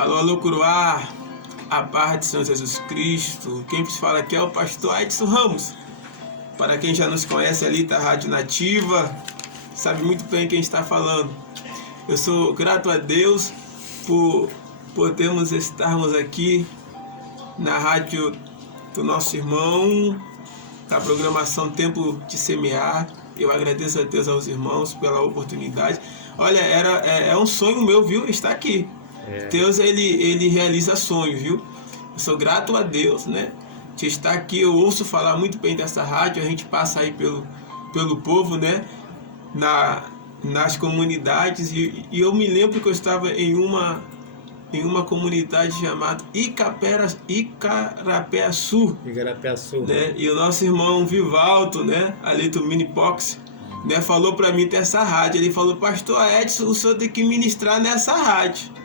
Alô, alô, Curuá, a paz de Senhor Jesus Cristo. Quem vos fala aqui é o pastor Edson Ramos. Para quem já nos conhece ali da Rádio Nativa, sabe muito bem quem está falando. Eu sou grato a Deus por podermos estarmos aqui na rádio do nosso irmão, da programação Tempo de Semear. Eu agradeço a Deus aos irmãos pela oportunidade. Olha, é um sonho meu, viu? Estar aqui. Deus, ele realiza sonhos, viu? Eu sou grato a Deus, né? De estar aqui. Eu ouço falar muito bem dessa rádio. A gente passa aí pelo povo, né? Nas comunidades. E eu me lembro que eu estava em uma comunidade chamada Icarapé-Açu, né? E o nosso irmão Vivaldo, né? Ali do Minipox, né? Falou para mim dessa rádio. Ele falou: pastor Edson, o senhor tem que ministrar nessa rádio.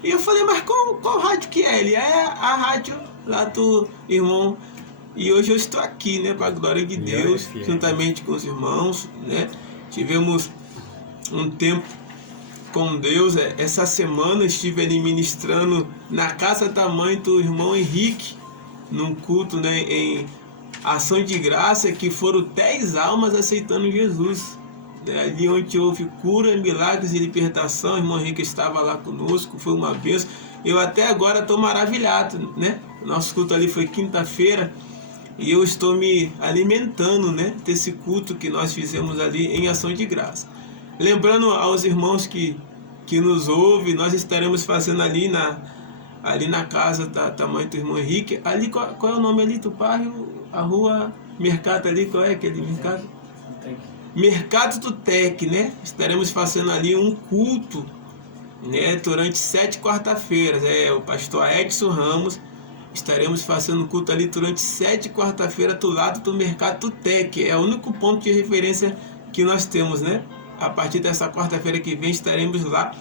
E eu falei: mas qual rádio que é? Ele é a rádio lá do irmão. E hoje eu estou aqui, né? Para a glória de Deus, juntamente com os irmãos, né? Tivemos um tempo com Deus. Essa semana eu estive ali ministrando na casa da mãe do irmão Henrique, num culto, né, em ação de graça, que foram 10 almas aceitando Jesus. Ali onde houve cura, milagres e libertação, o irmão Henrique estava lá conosco, foi uma bênção. Eu até agora estou maravilhado, né? Nosso culto ali foi quinta-feira e eu estou me alimentando, né, desse culto que nós fizemos ali em ação de graça. Lembrando aos irmãos que nos ouvem, nós estaremos fazendo ali na casa da mãe do irmão Henrique. Ali, qual é o nome ali do bairro? A rua Mercado ali, qual é aquele mercado? Mercado do Tec, né? Estaremos fazendo ali um culto, né, durante 7 quarta-feiras. O pastor Edson Ramos. Estaremos fazendo culto ali durante 7 quarta-feiras do lado do Mercado do Tec. É o único ponto de referência que nós temos, né? A partir dessa quarta-feira que vem estaremos lá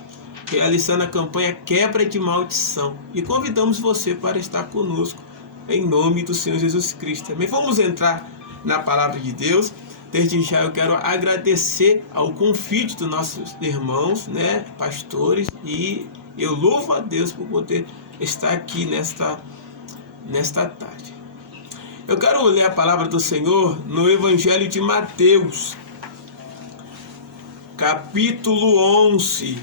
realizando a campanha Quebra de Maldição. E convidamos você para estar conosco em nome do Senhor Jesus Cristo. Também vamos entrar na palavra de Deus. Desde já eu quero agradecer ao convite dos nossos irmãos, né, pastores, e eu louvo a Deus por poder estar aqui nesta tarde. Eu quero ler a palavra do Senhor no Evangelho de Mateus, capítulo 11,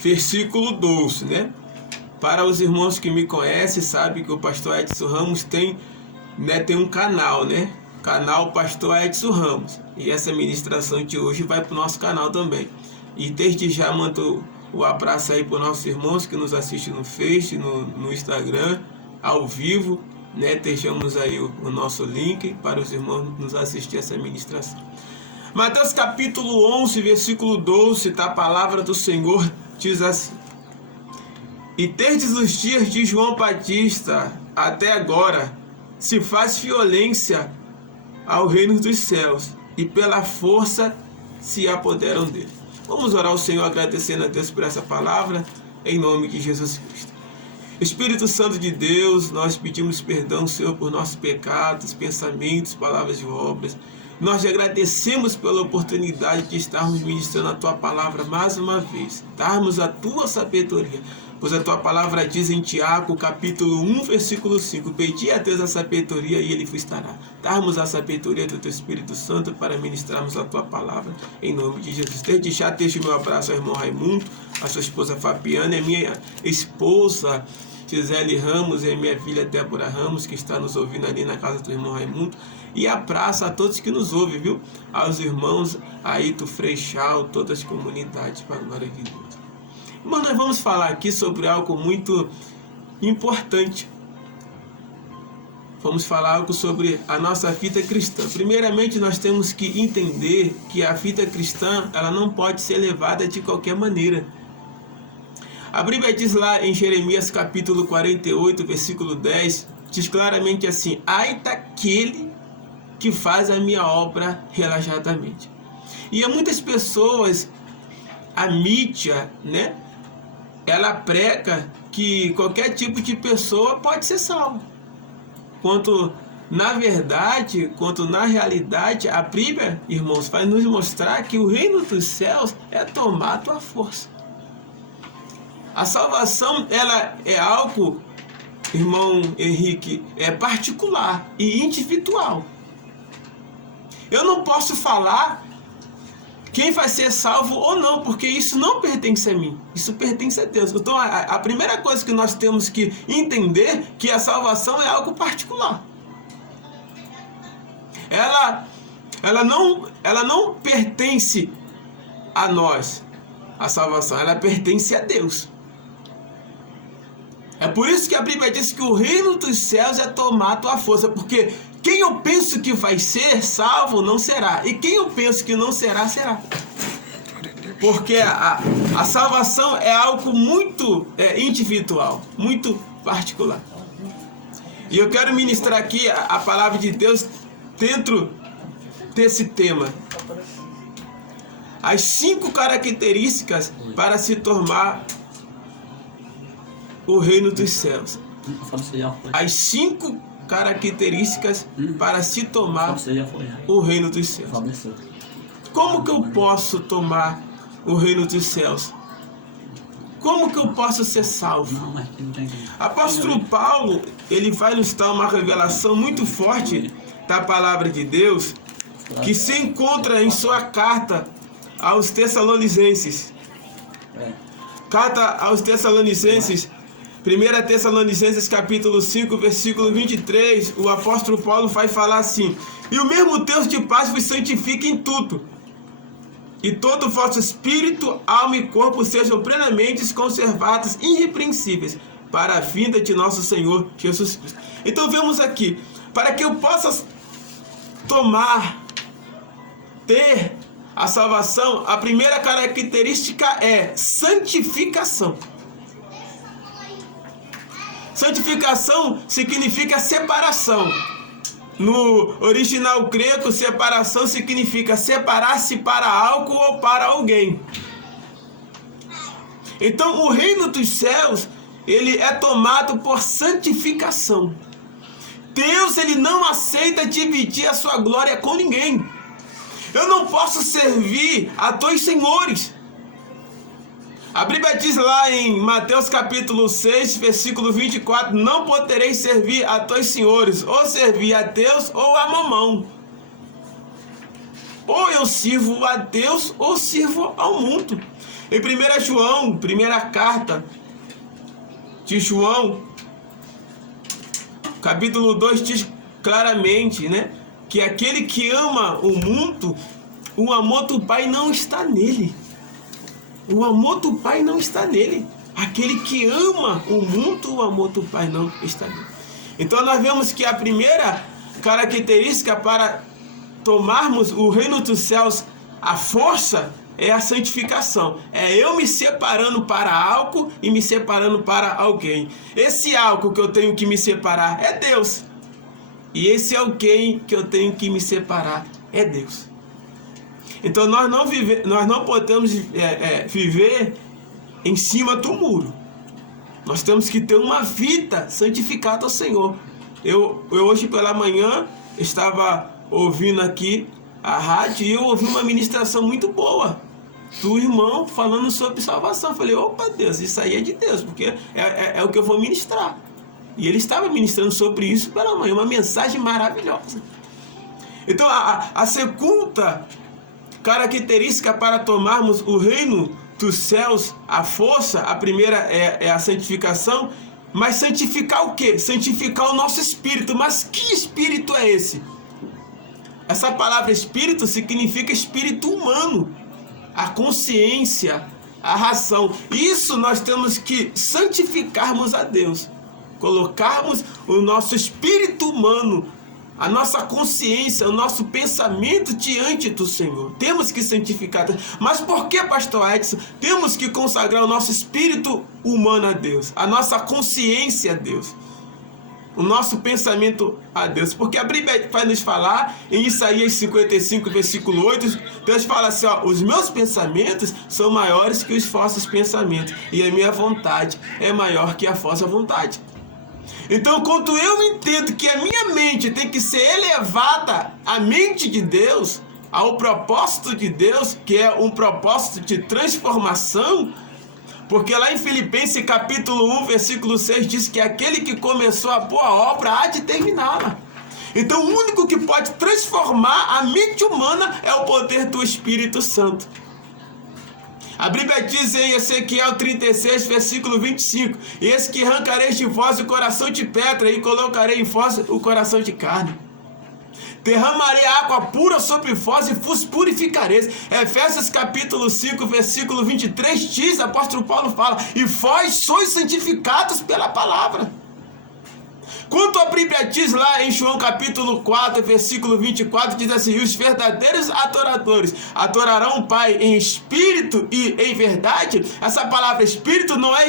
versículo 12, né? Para os irmãos que me conhecem, sabem que o pastor Edson Ramos tem um canal, né? Canal Pastor Edson Ramos. E essa ministração de hoje vai para o nosso canal também. E desde já mando o abraço aí para os nossos irmãos que nos assistem no Face, no Instagram, ao vivo, né? Deixamos aí o nosso link para os irmãos nos assistir essa ministração. Mateus capítulo 11, versículo 12, da palavra do Senhor, diz assim: e desde os dias de João Batista até agora se faz violência ao reino dos céus, e pela força se apoderam dele. Vamos orar ao Senhor, agradecendo a Deus por essa palavra, em nome de Jesus Cristo. Espírito Santo de Deus, nós pedimos perdão, Senhor, por nossos pecados, pensamentos, palavras e obras. Nós te agradecemos pela oportunidade de estarmos ministrando a Tua palavra mais uma vez, darmos a Tua sabedoria, pois a Tua palavra diz em Tiago, capítulo 1, versículo 5, pedi a Deus a sabedoria e Ele vos dará. Darmos a sabedoria do Teu Espírito Santo para ministrarmos a Tua palavra, em nome de Jesus. Desde já, deixo o meu abraço ao irmão Raimundo, a sua esposa Fabiana, e a minha esposa Gisele Ramos, e a minha filha Débora Ramos, que está nos ouvindo ali na casa do irmão Raimundo. E abraço a todos que nos ouvem, viu? Aos irmãos aí do Freixal, todas as comunidades, para a glória de Deus. Mas nós vamos falar aqui sobre algo muito importante. Vamos falar algo sobre a nossa vida cristã. Primeiramente, nós temos que entender que a vida cristã, ela não pode ser levada de qualquer maneira. A Bíblia diz lá em Jeremias capítulo 48, versículo 10, diz claramente assim: ai daquele que faz a minha obra relaxadamente. E há muitas pessoas, a mídia, né, ela prega que qualquer tipo de pessoa pode ser salvo. Quanto na verdade, quanto na realidade, a Bíblia, irmãos, vai nos mostrar que o reino dos céus é tomar a tua força. A salvação, ela é algo, irmão Henrique, é particular e individual. Eu não posso falar quem vai ser salvo ou não, porque isso não pertence a mim, isso pertence a Deus. Então a primeira coisa que nós temos que entender é que a salvação é algo particular. Ela não pertence a nós, a salvação, ela pertence a Deus. É por isso que a Bíblia diz que o reino dos céus é tomar a tua força, porque quem eu penso que vai ser salvo não será, e quem eu penso que não será, será. Porque a salvação é algo muito individual, muito particular. E eu quero ministrar aqui a palavra de Deus dentro desse tema. As 5 características para se tornar o reino dos céus. As 5 características para se tomar o reino dos céus. Como que eu posso tomar o reino dos céus? Como que eu posso ser salvo? Apóstolo Paulo, ele vai nos dar uma revelação muito forte da palavra de Deus, que se encontra em sua carta aos Tessalonicenses. Carta aos Tessalonicenses, 1 Tessalonicenses capítulo 5, versículo 23, o apóstolo Paulo vai falar assim: e o mesmo Deus de paz vos santifique em tudo, e todo o vosso espírito, alma e corpo sejam plenamente conservados, irrepreensíveis, para a vinda de nosso Senhor Jesus Cristo. Então vemos aqui, para que eu possa ter a salvação, a primeira característica é santificação. Santificação significa separação. No original grego, separação significa separar-se para algo ou para alguém. Então, o reino dos céus, ele é tomado por santificação. Deus, ele não aceita dividir a sua glória com ninguém. Eu não posso servir a 2 senhores. A Bíblia diz lá em Mateus capítulo 6, versículo 24, não podereis servir a 2 senhores, ou servir a Deus ou a Mamão. Ou eu sirvo a Deus ou sirvo ao mundo. Em 1 João, primeira carta de João, capítulo 2 diz claramente, né, que aquele que ama o mundo, o amor do Pai não está nele. O amor do Pai não está nele. Aquele que ama o mundo, o amor do Pai não está nele. Então nós vemos que a primeira característica para tomarmos o reino dos céus, a força, é a santificação. É eu me separando para algo e me separando para alguém. Esse algo que eu tenho que me separar é Deus. E esse alguém que eu tenho que me separar é Deus. Então nós não podemos viver em cima do muro. Nós temos que ter uma vida santificada ao Senhor. Eu hoje pela manhã estava ouvindo aqui a rádio e eu ouvi uma ministração muito boa do irmão falando sobre salvação. Eu falei, opa Deus, isso aí é de Deus, porque é o que eu vou ministrar. E ele estava ministrando sobre isso pela manhã, uma mensagem maravilhosa. Então a segunda característica para tomarmos o reino dos céus, a força, a primeira é a santificação, mas santificar o quê? Santificar o nosso espírito. Mas que espírito é esse? Essa palavra espírito significa espírito humano, a consciência, a razão. Isso nós temos que santificarmos a Deus, colocarmos o nosso espírito humano, a nossa consciência, o nosso pensamento diante do Senhor. Temos que santificar. Mas por que, pastor Edson, temos que consagrar o nosso espírito humano a Deus, a nossa consciência a Deus, o nosso pensamento a Deus? Porque a Bíblia vai nos falar em Isaías 55, versículo 8, Deus fala assim, ó, os meus pensamentos são maiores que os vossos pensamentos, e a minha vontade é maior que a vossa vontade. Então, quando eu entendo que a minha mente tem que ser elevada à mente de Deus, ao propósito de Deus, que é um propósito de transformação, Porque lá em Filipenses capítulo 1, versículo 6, diz que aquele que começou a boa obra há de terminá-la. Então o único que pode transformar a mente humana é o poder do Espírito Santo. A Bíblia diz em Ezequiel 36, versículo 25: eis que arrancarei de vós o coração de pedra e colocarei em vós o coração de carne. Derramarei água pura sobre vós e vos purificareis. Efésios capítulo 5, versículo 23 diz, o apóstolo Paulo fala: e vós sois santificados pela palavra. Quanto a Bíblia diz lá em João capítulo 4, versículo 24, diz assim: e os verdadeiros adoradores adorarão o Pai em espírito e em verdade. Essa palavra espírito não é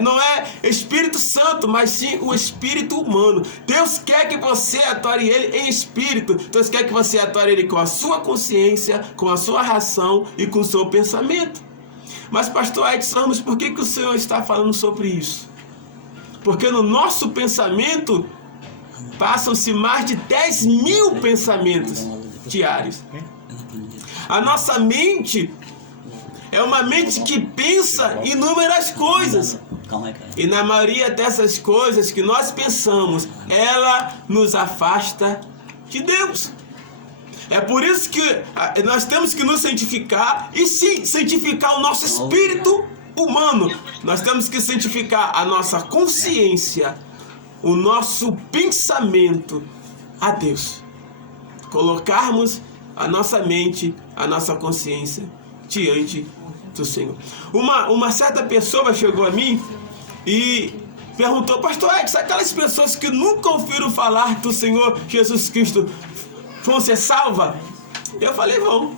não é Espírito Santo, mas sim o espírito humano. Deus quer que você adore Ele em espírito. Deus quer que você adore Ele com a sua consciência, com a sua razão e com o seu pensamento. Mas pastor Edson Ramos, por que o Senhor está falando sobre isso? Porque no nosso pensamento passam-se mais de 10.000 pensamentos diários. A nossa mente é uma mente que pensa inúmeras coisas. E na maioria dessas coisas que nós pensamos, ela nos afasta de Deus. É por isso que nós temos que nos santificar e sim, santificar o nosso espírito humano. Nós temos que santificar a nossa consciência, o nosso pensamento a Deus. Colocarmos a nossa mente, a nossa consciência diante do Senhor. Uma certa pessoa chegou a mim e perguntou: pastor Edson, aquelas pessoas que nunca ouviram falar do Senhor Jesus Cristo vão ser salvas? Eu falei: vão.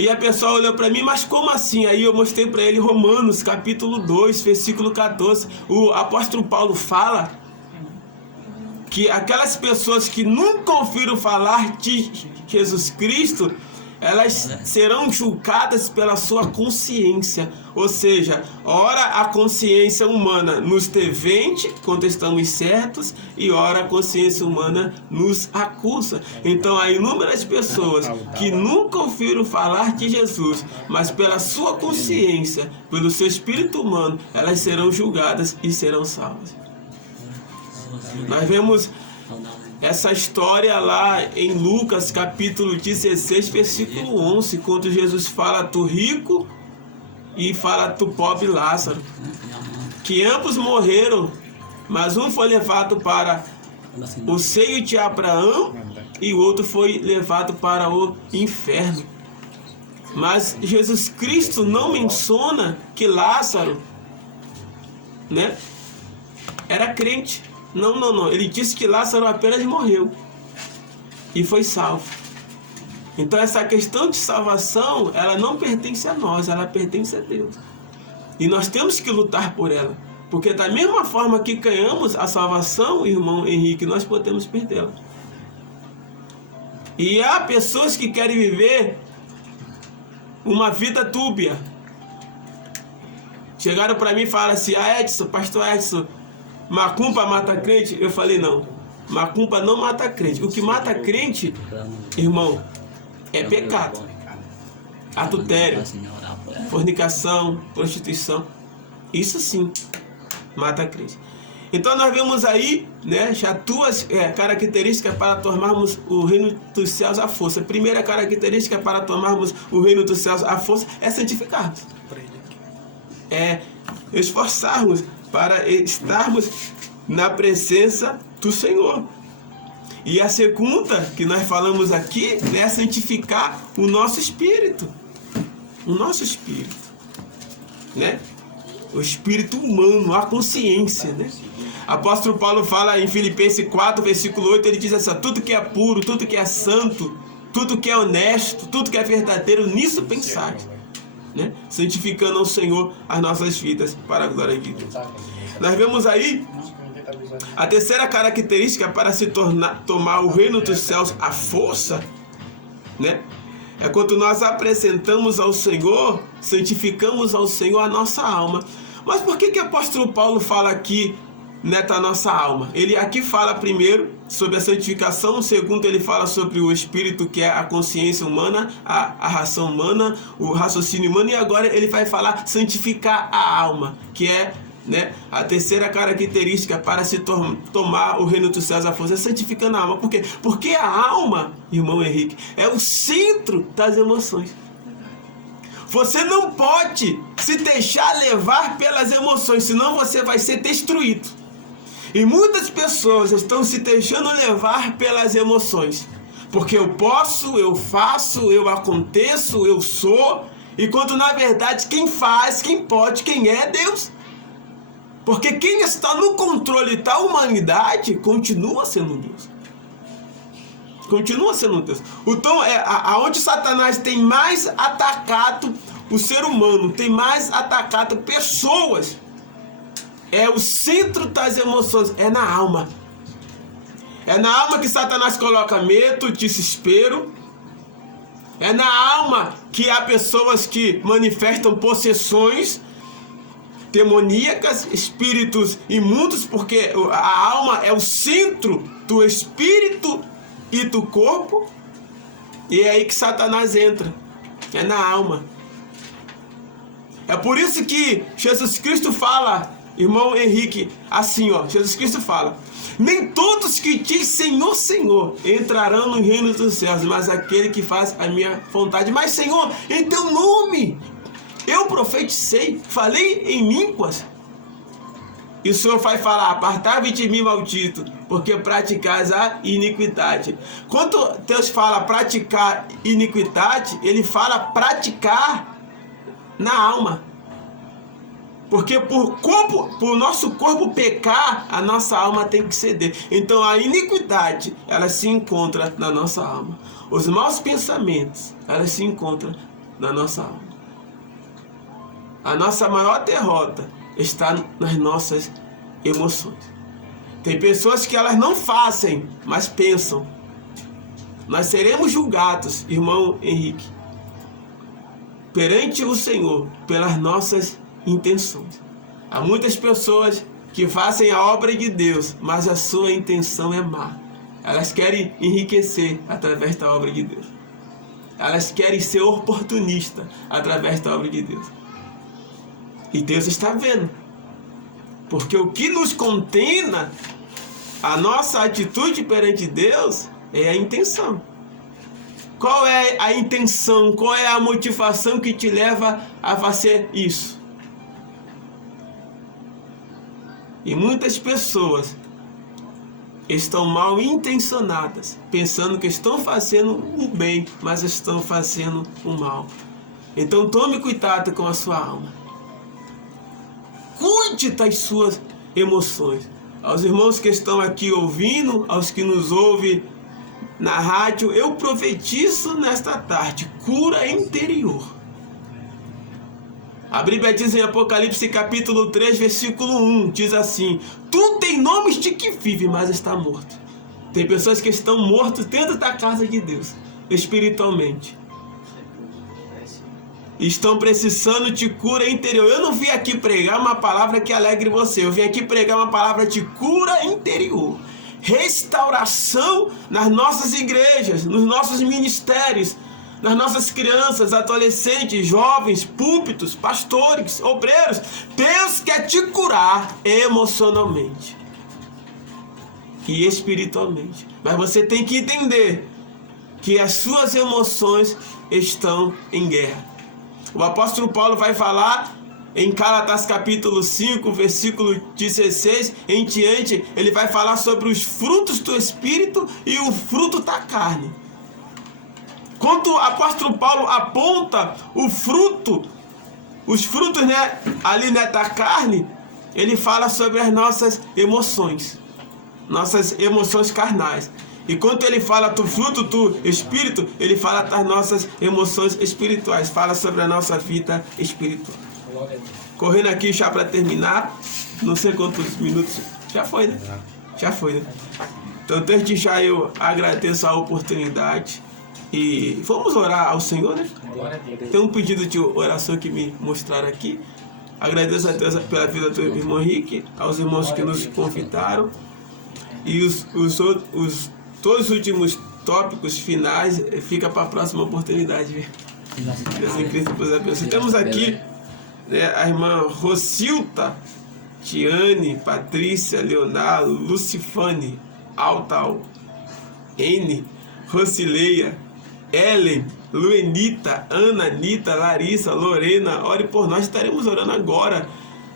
E a pessoa olhou para mim: mas como assim? Aí eu mostrei para ele Romanos capítulo 2, versículo 14. O apóstolo Paulo fala que aquelas pessoas que nunca ouviram falar de Jesus Cristo, elas serão julgadas pela sua consciência. Ou seja, ora a consciência humana nos devente quando estamos certos, e ora a consciência humana nos acusa. Então há inúmeras pessoas que nunca ouviram falar de Jesus, mas pela sua consciência, pelo seu espírito humano, elas serão julgadas e serão salvas. Nós vemos essa história lá em Lucas capítulo 16, versículo 11, quando Jesus fala do rico e fala do pobre Lázaro, que ambos morreram, mas um foi levado para o seio de Abraão e o outro foi levado para o inferno. Mas Jesus Cristo não menciona que Lázaro, era crente. Não. Ele disse que Lázaro apenas morreu e foi salvo. Então essa questão de salvação, ela não pertence a nós, ela pertence a Deus. E nós temos que lutar por ela. Porque da mesma forma que ganhamos a salvação, irmão Henrique, nós podemos perdê-la. E há pessoas que querem viver uma vida dúbia. Chegaram para mim e falaram assim: Edson, pastor Edson, macumba mata crente? Eu falei: não, macumba não mata crente. O que mata crente, irmão, é pecado. Adultério, fornicação, prostituição. Isso sim mata crente. Então nós vemos aí, já duas características para tomarmos o reino dos céus à força. A primeira característica para tomarmos o reino dos céus à força é santificarmos. É esforçarmos para estarmos na presença do Senhor. E a segunda que nós falamos aqui é santificar o nosso espírito. O nosso espírito. O espírito humano, a consciência. Apóstolo Paulo fala em Filipenses 4, versículo 8, ele diz assim: tudo que é puro, tudo que é santo, tudo que é honesto, tudo que é verdadeiro, nisso pensai. Santificando ao Senhor as nossas vidas para a glória de Deus. Nós vemos aí a terceira característica para se tomar o reino dos céus à força, é quando nós apresentamos ao Senhor, santificamos ao Senhor a nossa alma. Mas por que o apóstolo Paulo fala aqui nessa nossa alma. Ele aqui fala primeiro sobre a santificação, segundo ele fala sobre o espírito, que é a consciência humana, a ração humana, o raciocínio humano, e agora ele vai falar santificar a alma, que é, né, a terceira característica para se tomar o reino dos céus à força, é santificando a alma. Por quê? Porque a alma, irmão Henrique, é o centro das emoções. Você não pode se deixar levar pelas emoções, senão você vai ser destruído. E muitas pessoas estão se deixando levar pelas emoções. Porque eu posso, eu faço, eu aconteço, eu sou. Enquanto na verdade quem faz, quem pode, quem é Deus. Porque quem está no controle da humanidade continua sendo Deus. Continua sendo Deus. Então, aonde Satanás tem mais atacado o ser humano, tem mais atacado pessoas, é o centro das emoções, é na alma. É na alma que Satanás coloca medo, desespero. É na alma que há pessoas que manifestam possessões demoníacas, espíritos imundos, porque a alma é o centro do espírito e do corpo, e é aí que Satanás entra, é na alma. É por isso que Jesus Cristo fala, irmão Henrique, assim, ó, Jesus Cristo fala: nem todos que dizem Senhor, Senhor entrarão no reino dos céus, mas aquele que faz a minha vontade. Mas Senhor, em teu nome eu profeticei, falei em línguas. E o Senhor vai falar: apartai-vos de mim, maldito, porque praticais a iniquidade. Quando Deus fala praticar iniquidade, ele fala praticar na alma. Porque por nosso corpo pecar, a nossa alma tem que ceder. Então a iniquidade, ela se encontra na nossa alma. Os maus pensamentos, elas se encontram na nossa alma. A nossa maior derrota está nas nossas emoções. Tem pessoas que elas não fazem, mas pensam. Nós seremos julgados, irmão Henrique, perante o Senhor pelas nossas intenções. Há muitas pessoas que fazem a obra de Deus, mas a sua intenção é má. Elas querem enriquecer através da obra de Deus. Elas querem ser oportunistas através da obra de Deus. E Deus está vendo. Porque o que nos condena a nossa atitude perante Deus é a intenção. Qual é a intenção? Qual é a motivação que te leva a fazer isso? E muitas pessoas estão mal intencionadas, pensando que estão fazendo o bem, mas estão fazendo o mal. Então tome cuidado com a sua alma. Cuide das suas emoções. Aos irmãos que estão aqui ouvindo, aos que nos ouvem na rádio, eu profetizo nesta tarde cura interior. A Bíblia diz em Apocalipse capítulo 3, versículo 1, diz assim: tu tem nomes de que vive, mas está morto. Tem pessoas que estão mortas dentro da casa de Deus, espiritualmente. Estão precisando de cura interior. Eu não vim aqui pregar uma palavra que alegre você. Eu vim aqui pregar uma palavra de cura interior. Restauração nas nossas igrejas, nos nossos ministérios, nas nossas crianças, adolescentes, jovens, púlpitos, pastores, obreiros. Deus quer te curar emocionalmente e espiritualmente. Mas você tem que entender que as suas emoções estão em guerra. O apóstolo Paulo vai falar em Gálatas capítulo 5, versículo 16 em diante, ele vai falar sobre os frutos do Espírito e o fruto da carne. Quando o apóstolo Paulo aponta os frutos, né, ali, né, da carne, ele fala sobre as nossas emoções carnais. E quando ele fala do fruto do Espírito, ele fala das nossas emoções espirituais, fala sobre a nossa vida espiritual. Correndo aqui já para terminar, não sei quantos minutos, já foi, né? Já foi, né? Então desde já eu agradeço a oportunidade e vamos orar ao Senhor, né? Tem um pedido de oração que me mostraram aqui. Agradeço a Deus pela vida do irmão Henrique, aos irmãos que nos convidaram. E todos os últimos tópicos finais fica para a próxima oportunidade. Deus em Cristo vos abençoe. Temos aqui, né, a irmã Rocilta, Tiane, Patrícia, Leonardo, Lucifane, Altal, N, Rocileia, Ellen, Luenita, Ana, Anitta, Larissa, Lorena. Ore por nós, estaremos orando agora,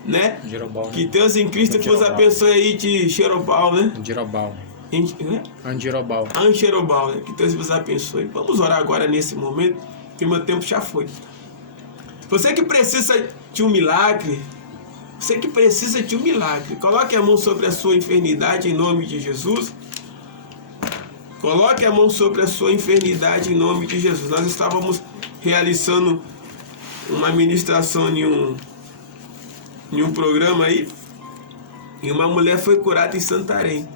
né? Andirobal, Que Deus em Cristo vos abençoe aí de Xerobal, né? Andirobal. Andirobal. Andirobal, né? Que Deus vos abençoe. Vamos orar agora nesse momento, que meu tempo já foi. Você que precisa de um milagre, coloque a mão sobre a sua enfermidade em nome de Jesus. Coloque a mão sobre a sua enfermidade em nome de Jesus. Nós estávamos realizando uma ministração em um programa aí, e uma mulher foi curada em Santarém.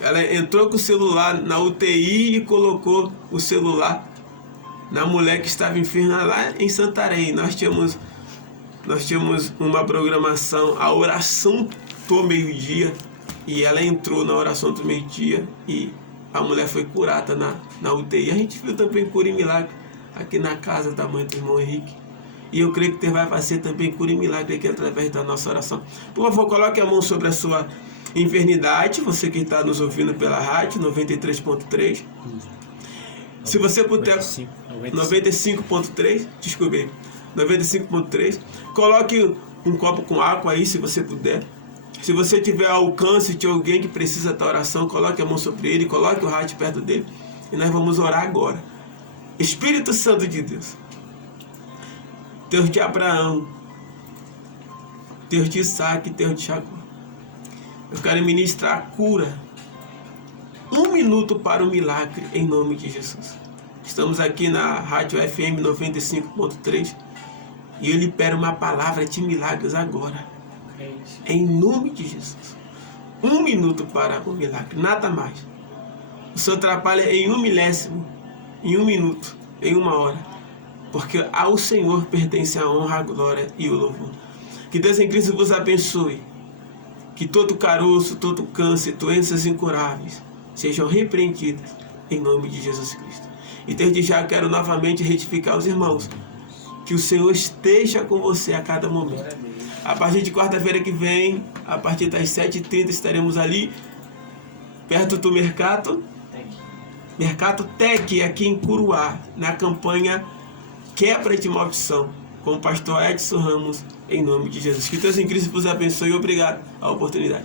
Ela entrou com o celular na UTI e colocou o celular na mulher que estava enferma lá em Santarém. Nós tínhamos uma programação, a oração do meio-dia, e ela entrou na oração do meio-dia e a mulher foi curada na UTI. A gente viu também cura e milagre aqui na casa da mãe do irmão Henrique. E eu creio que Deus vai fazer também cura e milagre aqui através da nossa oração. Por favor, coloque a mão sobre a sua enfermidade, você que está nos ouvindo pela rádio 93.3. Se você puder, 95.3, desculpe, 95.3. Coloque um copo com água aí, se você puder. Se você tiver alcance de alguém que precisa da oração, coloque a mão sobre ele, coloque o rádio perto dele. E nós vamos orar agora. Espírito Santo de Deus, Deus de Abraão, Deus de Isaac, Deus de Jacó, eu quero ministrar a cura. 1 minuto para o milagre, em nome de Jesus. Estamos aqui na Rádio FM 95.3 e eu libero uma palavra de milagres agora. Em nome de Jesus. 1 minuto para o milagre, nada mais. O Senhor trabalha em 1 milésimo, em 1 minuto, em 1 hora. Porque ao Senhor pertence a honra, a glória e o louvor. Que Deus em Cristo vos abençoe. Que todo caroço, todo câncer, doenças incuráveis sejam repreendidas em nome de Jesus Cristo. E desde já quero novamente retificar os irmãos. Que o Senhor esteja com você a cada momento. A partir de quarta-feira que vem, a partir das 7h30, estaremos ali, perto do Mercado Tec, aqui em Curuá, na campanha Quebra de Maldição, com o pastor Edson Ramos, em nome de Jesus. Que Deus em Cristo vos abençoe e obrigado a oportunidade.